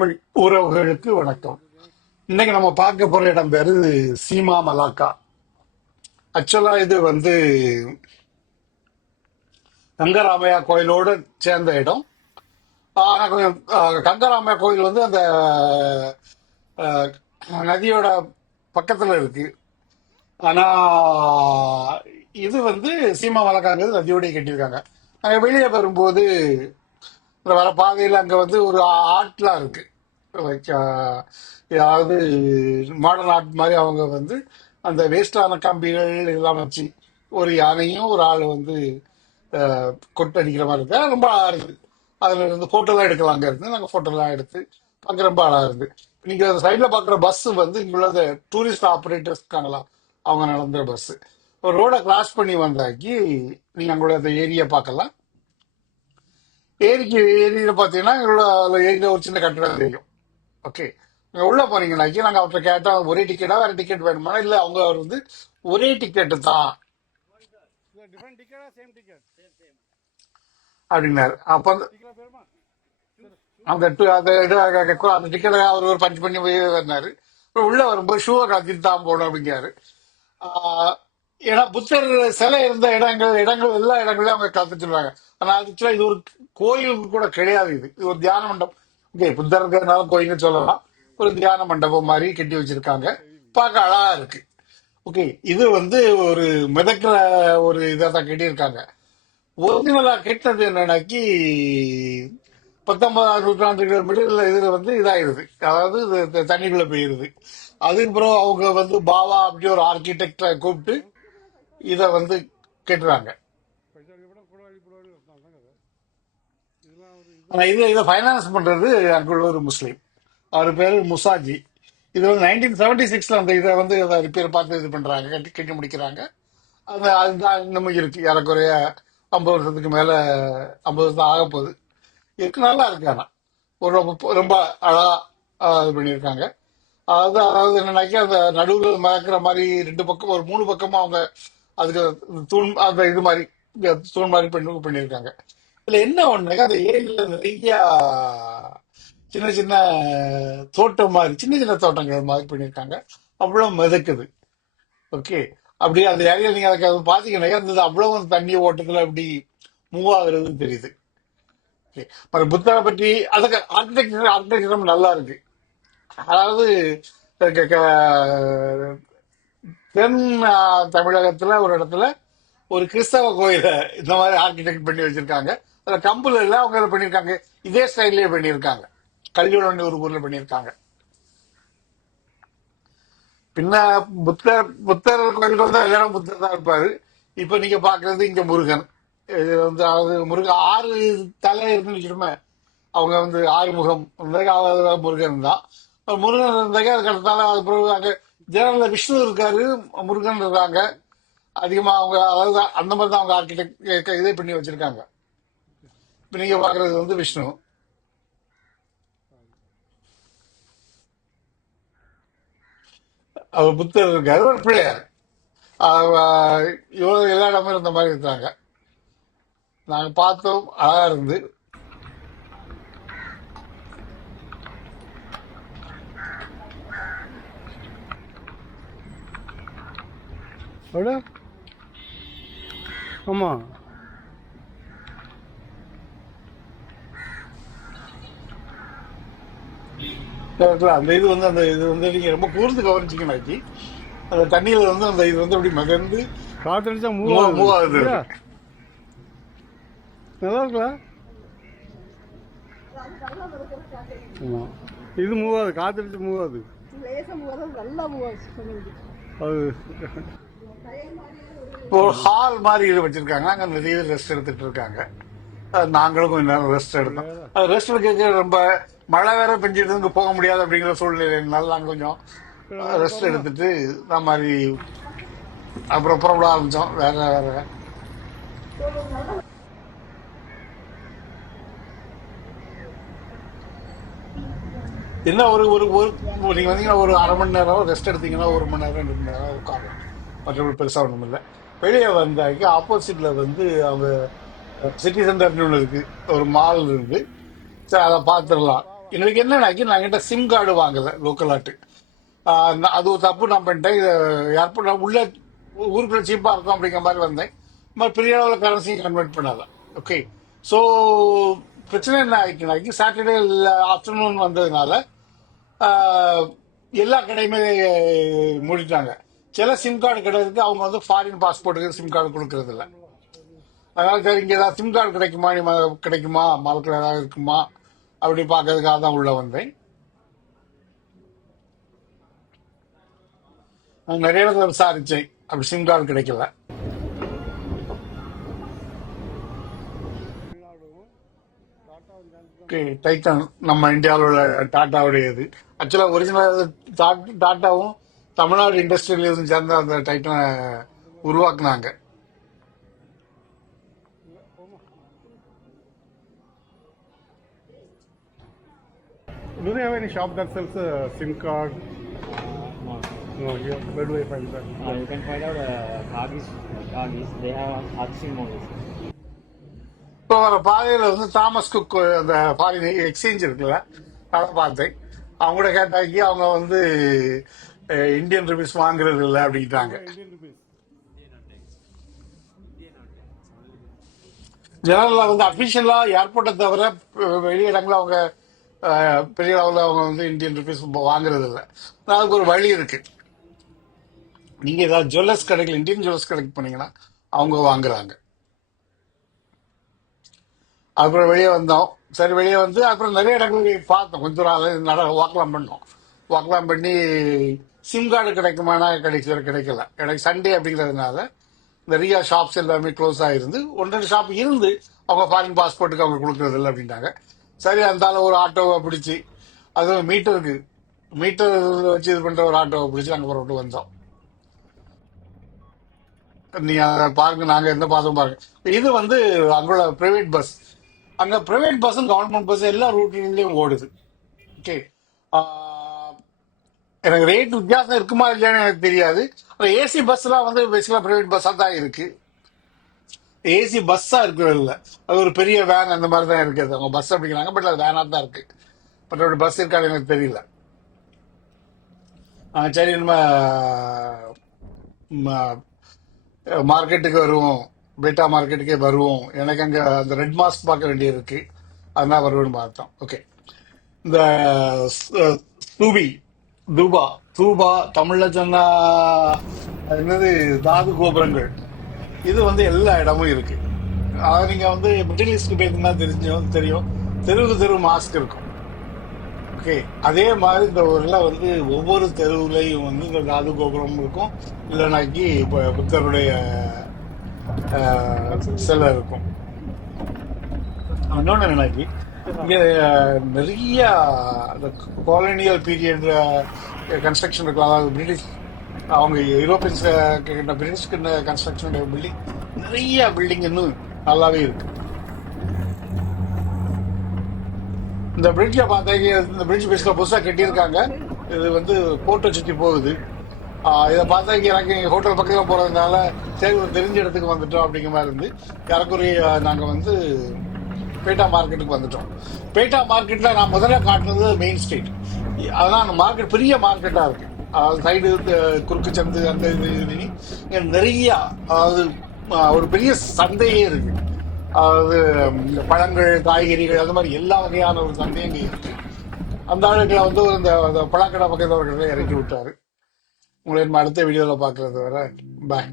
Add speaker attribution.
Speaker 1: உறவுகளுக்கு வணக்கம். இன்னைக்கு நம்ம பார்க்க போற இடம் பேரு சீமா மலாக்கா. ஆக்சுவலா இது வந்து கங்கராமையா கோயிலோட சேர்ந்த இடம். ஆனா கொஞ்சம் ஆஹ், கங்கராமையா கோயில் வந்து அந்த ஆஹ், நதியோட பக்கத்துல இருக்கு. ஆனா இது வந்து சீமா மலக்காங்கிறது நதியோடய கட்டியிருக்காங்க. நாங்க வெளியே வரும்போது வர பாதையில் அங்கே வந்து ஒரு ஆர்ட்லாம் இருக்கு. லைக் ஏதாவது மாடர்ன் ஆர்ட் மாதிரி அவங்க வந்து அந்த வேஸ்டான கம்பிகள் இதெல்லாம் வச்சு ஒரு யானையும் ஒரு ஆள் வந்து கொட்டு அடிக்கிற மாதிரி இருக்கு. ரொம்ப அழகாக இருக்கு. அதில் இருந்து ஃபோட்டோலாம் எடுக்கலாம் அங்கே இருந்து நாங்கள் ஃபோட்டோலாம் எடுத்து பார்க்க ரொம்ப அழகாக இருக்கு. நீங்கள் அந்த சைடில் பார்க்குற பஸ் வந்து இங்கே உள்ள டூரிஸ்ட் ஆப்ரேட்டர்ஸ் இருக்காங்களா அவங்க நடந்த பஸ்ஸு ஒரு ரோடை கிராஸ் பண்ணி வந்தாக்கி நீங்கள் அங்கே உள்ள அந்த ஏரியா பார்க்கலாம் ஏரிக்கு ஏரியில பாத்தீங்கன்னா எங்களோட அதுல ஏரியில ஒரு சின்ன கட்டடம் தெரியும். ஓகே நீங்க உள்ள போனீங்கன்னாக்கி நாங்க அவர்கிட்ட கேட்டோம் ஒரே டிக்கெட்டா வேற டிக்கெட் வேணுமா? இல்ல அவங்க அவர் வந்து ஒரே டிக்கெட்டு தான்
Speaker 2: டிஃப்ரெண்ட் டிக்கெட்டா சேம் டிக்கெட்
Speaker 1: அப்படின்னாரு. அப்ப அந்த
Speaker 2: டிக்கெட் பேருமா
Speaker 1: அந்த டு- அந்த இது அந்த டிக்கெட்டை அவர் ஒரு பஞ்ச் பண்ணி போய் வந்தாரு. அப்புறம் உள்ள வரும்போது ஷூவை கத்திட்டு தான் போகணும் அப்படிங்காரு ஆஹ் ஏன்னா புத்தர் சிலை இருந்த இடங்கள் இடங்கள் எல்லா இடங்களையும் அவங்க கத்துச்சுருவாங்க ஆனா ஆக்சுவலா இது ஒரு கோயிலுக்கு கூட கிடையாது இது. இது ஒரு தியான மண்டபம். ஓகே புத்தர் இருக்கிறதுனால கோயில்னு சொல்லலாம். ஒரு தியான மண்டபம் மாதிரி கட்டி வச்சிருக்காங்க. பார்க்க அழகா இருக்கு. ஓகே இது வந்து ஒரு மிதக்கிற ஒரு இதை தான் கட்டியிருக்காங்க. ஒரிஜினலா கெட்டது என்னன்னாக்கி பத்தொன்பதாம் நூற்றாண்டுகள் மிடில் இதுல வந்து இதாயிருது. அதாவது இது த- தண்ணிக்குள்ள போயிருது. அதுக்கப்புறம் அவங்க வந்து பாவா அப்படி ஒரு ஆர்கிடெக்டரை கூப்பிட்டு இதை வந்து கெட்டுறாங்க
Speaker 2: பைசா கூட கூட அடிப்படாது அதான் கதை இதெல்லாம் ஒரு இது
Speaker 1: இது இதை ஃபைனான்ஸ் பண்றது அங்குள்ள ஒரு முஸ்லீம். அவர் பேர் முசாஜி. இது வந்து நைன்டீன் செவன்டி சிக்ஸ்ல அந்த இதை வந்து அதை ரிப்பேர் பார்த்து இது பண்றாங்க கட்டி கட்டி முடிக்கிறாங்க. அது அதுதான் இன்னமும் இருக்கு. ஏறக்குறைய ஐம்பது வருஷத்துக்கு மேல ஐம்பது வருஷம் ஆக போகுது. இருக்கு நல்லா இருக்கு ஆனா. ஒரு ரொம்ப ரொம்ப அழகா ஆஹ், இது பண்ணியிருக்காங்க. அதாவது அதாவது என்னன்னாக்கி அந்த நடுவில் மறக்கிற மாதிரி ரெண்டு பக்கம் ஒரு மூணு பக்கமா அவங்க அதுக்கு தூண் அந்த இது மாதிரி தூண் மாதிரி பண்ணி பண்ணியிருக்காங்க. இதுல என்ன ஒண்ணு? அந்த ஏரியில நிறைய சின்ன சின்ன தோட்டம் மாதிரி சின்ன சின்ன தோட்டங்கள் மாதிரி பண்ணியிருக்காங்க. அவ்வளவு மிதக்குது. ஓகே அப்படி அந்த ஏரியா நீங்க அதுக்கு அது பாத்தீங்கன்னா அந்த அவ்வளவு தண்ணி ஓட்டத்துல அப்படி மூவ் ஆகுறது தெரியுது. Okay. அப்புறம் புத்தரை பற்றி அதுக்கு ஆர்கிடெக்சர் ஆர்கிடெக்சரும் நல்லா இருக்கு. அதாவது க- க- தென் ஆ, தமிழகத்துல ஒரு இடத்துல ஒரு கிறிஸ்தவ கோயிலை இந்த மாதிரி ஆர்கிடெக்ட் பண்ணி வச்சிருக்காங்க. அதில் கம்புல அவங்க இதை பண்ணியிருக்காங்க. இதே ஸ்டைல்லே பண்ணியிருக்காங்க. கல்வியுடன் ஒரு ஊர்ல பண்ணியிருக்காங்க. பின்ன புத்தர் புத்தர் கோயிலுக்கு வந்து எல்லாரும் புத்தர் தான் இருப்பாரு. இப்ப நீங்க பாக்குறது இங்க முருகன். இது வந்து அதாவது முருகன் ஆறு தலை இருக்குன்னு வச்சுட்டுமே அவங்க வந்து ஆறுமுகம் முருகன் தான். முருகன் இருந்தாங்க அதுக்கு அடுத்தால அது பிறகு அங்க ஜெனரல்ல விஷ்ணு இருக்காரு முருகன் இருக்காங்க. அதிகமா அவங்க அதாவது அந்த மாதிரி தான் அவங்க ஆர்கிடெக்ட் இதே பண்ணி வச்சிருக்காங்க. இப்ப நீங்க பாக்குறது வந்து விஷ்ணு. அவர் புத்தர் இருக்காரு ஒரு பிள்ளையார். அவ- இவ்வளவு எல்லா இடமும் இருந்த மாதிரி இருக்காங்க நாங்க பார்த்தோம் அழகா இருந்து.
Speaker 2: அட. ஆமா.
Speaker 1: அந்த இது வந்து அந்த இது வந்து நீங்க ரொம்ப கூர்ந்து கவனிச்சீங்கன்னாக்கி அந்த தண்ணியில வந்து அந்த இது வந்து அப்படி மகந்து
Speaker 2: காத்தடிச்சா மூவ்
Speaker 1: மூவ்
Speaker 2: ஆகுது? நல்லா இருக்குல்ல? இது மூவ் ஆகுது காத்தடிச்சு மூவ் ஆகுது அது
Speaker 1: ஒரு ஹால் மாதிரி இது வச்சிருக்காங்க அங்க நிறைய ரெஸ்ட் எடுத்துட்டு இருக்காங்க. நாங்களும் கொஞ்ச நேரம் ரெஸ்ட் எடுத்தோம். ரெஸ்ட் எடுக்க ரொம்ப மழை வேற பெஞ்சிட்டு இருந்து போக முடியாது அப்படிங்கிற சூழ்நிலைனால நாங்க கொஞ்சம் ரெஸ்ட் எடுத்துட்டு இந்த மாதிரி அப்புறம் புறப்பட ஆரம்பிச்சோம். வேற வேற. என்ன ஒரு ஒரு ஒரு நீங்க வந்தீங்கன்னா ஒரு அரை மணி நேரம் ரெஸ்ட் எடுத்தீங்கன்னா ஒரு மணி நேரம் ரெண்டு மணி நேரம் உட்காரும் மற்றபடி பெருசா ஒன்றும் இல்லை. வெளியே வந்தாக்கி ஆப்போசிட்ல வந்து அவங்க சிட்டி சென்டர்னு ஒன்று இருக்கு. ஒரு மால் இருக்கு. சரி அதை பார்த்துடலாம். எங்களுக்கு என்னன்னாக்கி நாங்கிட்ட சிம் கார்டு வாங்கலை லோக்கல் ஆட்டு. அது ஒரு தப்பு நான் பண்ணிட்டேன் இதை ஏர்போர்ட் நான் உள்ள ஊருக்குள்ள சீப்பாக இருக்கும் அப்படிங்கிற மாதிரி வந்தேன். மாதிரி பெரிய அளவில் கரன்சி கன்வெர்ட் பண்ணாத. ஓகே ஸோ பிரச்சனை என்ன ஆயிடுச்சுனாக்கி சாட்டர்டே ஆஃப்டர்நூன் வந்ததுனால எல்லா கடையுமே மூடிட்டாங்க. சில சிம் கார்டு கிடையாது அவங்க வந்து ஃபாரின் பாஸ்போர்ட்டுக்கு சிம் கார்டு கொடுக்கறதில்ல. அதனால சரி இங்கே ஏதாவது சிம் கார்டு கிடைக்குமா நீ கிடைக்குமா மால்கள் ஏதாவது இருக்குமா அப்படி பார்க்கறதுக்காக தான் உள்ள வந்தேன். நான் நிறைய இடத்துல விசாரிச்சேன். அப்படி சிம் கார்டு கிடைக்கல. ஓகே டைட்டன் நம்ம இந்தியாவில் உள்ள டாட்டாவுடையது. ஆக்சுவலாக ஒரிஜினல் டாட்டாவும் தமிழ்நாடு இண்டஸ்ட்ரியில இருந்து சேர்ந்த அந்த டைட்டனை உருவாக்குனாங்க.
Speaker 2: Do they have any shop that sells a SIM card?
Speaker 3: No.
Speaker 2: No, here. Where do I find that?
Speaker 3: Uh, you can find out uh, Kagis, Kagis. They have Atsim movies.
Speaker 1: இப்போ வர பாதையில் வந்து Thomas Cook அந்த foreign exchange இருக்குல்ல அதை பார்த்தேன் அவங்க கூட கேட்டாக்கி அவங்க வந்து இந்தியன் ருபீஸ் வாங்குறது இல்லை அப்படின்ட்டாங்க
Speaker 2: Indian rupees.
Speaker 1: ஜெனரலா வந்து அபிஷியலா ஏர்போர்ட்டை தவிர அஹ், வெளி இடங்கள்ல அவங்க பெரிய அளவில் அவங்க வந்து இந்தியன் ருபீஸ் வாங்குறது இல்லை அதுக்கு ஒரு வழி இருக்கு. நீங்க ஏதாவது ஜுவல்லர்ஸ் கடைகள் இந்தியன் ஜுவல்லர்ஸ் கடைக்கு போனீங்கன்னா அவங்க வாங்குறாங்க. அப்புறம் வெளியே வந்தோம். சரி வெளியே வந்து அப்புறம் நிறைய இடங்கள் பார்த்தோம். கொஞ்ச நாள் நட வாக்கலாம் பண்ணோம். வாக்கலாம் பண்ணி சிம் கார்டு கிடைக்குமானா கிடைக்கல கிடைக்கல. எனக்கு சண்டே அப்படிங்கிறதுனால நிறைய ஷாப்ஸ் எல்லாமே க்ளோஸ் ஆகிருந்து ஒன்றரை ஷாப் இருந்து அவங்க ஃபாரின் பாஸ்போர்ட்டுக்கு அவங்க கொடுக்கறது இல்லை அப்படின்னாங்க. சரி அந்த ஒரு ஆட்டோவை பிடிச்சி. அதுவும் மீட்டருக்கு மீட்டர் வச்சு இது பண்ற ஒரு ஆட்டோவை பிடிச்சி நாங்கள் புறப்பட்டு வந்தோம். நீ அதை பாருங்க நாங்க எந்த பாத்தும் பாருங்க. இது வந்து அங்குள்ள பிரைவேட் பஸ் அங்க பிரைவேட் பஸ்ஸும் கவர்மெண்ட் பஸ் எல்லா ரூட்லயும் ஓடுது. ஓகே எனக்கு ரேட் வித்தியாசம் இருக்குமா இல்லையான்னு எனக்கு தெரியாது. ஏசி பஸ்லாம் வந்து பேசிக்கலாம் பிரைவேட் பஸ்ஸா தான் இருக்கு. ஏசி பஸ்ஸா இருக்கிறது இல்லை அது ஒரு பெரிய வேன் அந்த மாதிரி தான் இருக்குது அவங்க பஸ் அப்படிங்கிறாங்க பட் அது வேனாக தான் இருக்கு. பட் பஸ் இருக்காது எனக்கு தெரியல. சரி நம்ம ம- மார்க்கெட்டுக்கு வருவோம். பேட்டா மார்க்கெட்டுக்கே வருவோம். எனக்கு அங்கே அந்த ரெட் மாஸ்க் பார்க்க வேண்டியது இருக்கு. அதனால் வருவோம்னு பார்த்தோம். ஓகே இந்த தூபி தூபா தூபா தமிழில் சொன்னா என்னது தாது கோபுரங்கள். இது வந்து எல்லா இடமும் இருக்கு. அதாவது நீங்க வந்து மிடில் ஈஸ்ட் போயிருந்தா தெரிஞ்சோம் தெரியும். தெருவு தெரு மாஸ்க் இருக்கும். ஓகே அதே மாதிரி இந்த ஊர்ல வந்து ஒவ்வொரு தெருவுலையும் வந்து இந்த தாது கோபுரம் இருக்கும். இல்லைனாக்கி இப்போ புத்தருடைய ஆஹ், சிலை இருக்கும். இன்னொன்று என்னன்னாக்கி இங்கே நிறைய அந்த காலனியல் பீரியட் கன்ஸ்ட்ரக்ஷன் இருக்கும் அதாவது பிரிட்டிஷ் அவங்க யூரோப்பியன்ஸ் கிட்ட பிரிட்டிஷ் கன்ஸ்ட்ரக்ஷன் பில்டிங் நிறைய பில்டிங் இன்னும் நல்லாவே இருக்கு. இந்த பிரிட்ஜை பார்த்தாங்க இந்த பிரிட்ஜ் பேஸ்ல புதுசாக கட்டியிருக்காங்க. இது வந்து போட்டோ சுற்றி போகுது. இதை பார்த்தா இங்க எனக்கு ஹோட்டல் பக்கத்தில் போகிறதுனால சரி ஒரு தெரிஞ்ச இடத்துக்கு வந்துட்டோம் அப்படிங்கிற மாதிரி இருந்து ஏறக்குறைய நாங்கள் வந்து பேட்டா மார்க்கெட்டுக்கு வந்துட்டோம். பேட்டா மார்க்கெட்டில் நான் முதல்ல காட்டுனது மெயின் ஸ்ட்ரீட் அதெல்லாம் அந்த மார்க்கெட் பெரிய மார்க்கெட்டாக இருக்குது சைடு குறுக்கு சந்து அந்த இது இதுன்னு நிறைய அதாவது ஒரு பெரிய சந்தையே இருக்கு. அதாவது பழங்கள் காய்கறிகள் அது மாதிரி எல்லா வகையான ஒரு சந்தையும் இங்க இருக்கு. அந்த ஆளுகளை வந்து இந்த இந்த பழக்கடை பக்கத்தவர்களை இறக்கி விட்டாரு. உங்களை நம்ம அடுத்த வீடியோவில் பார்க்கறது வர பாய்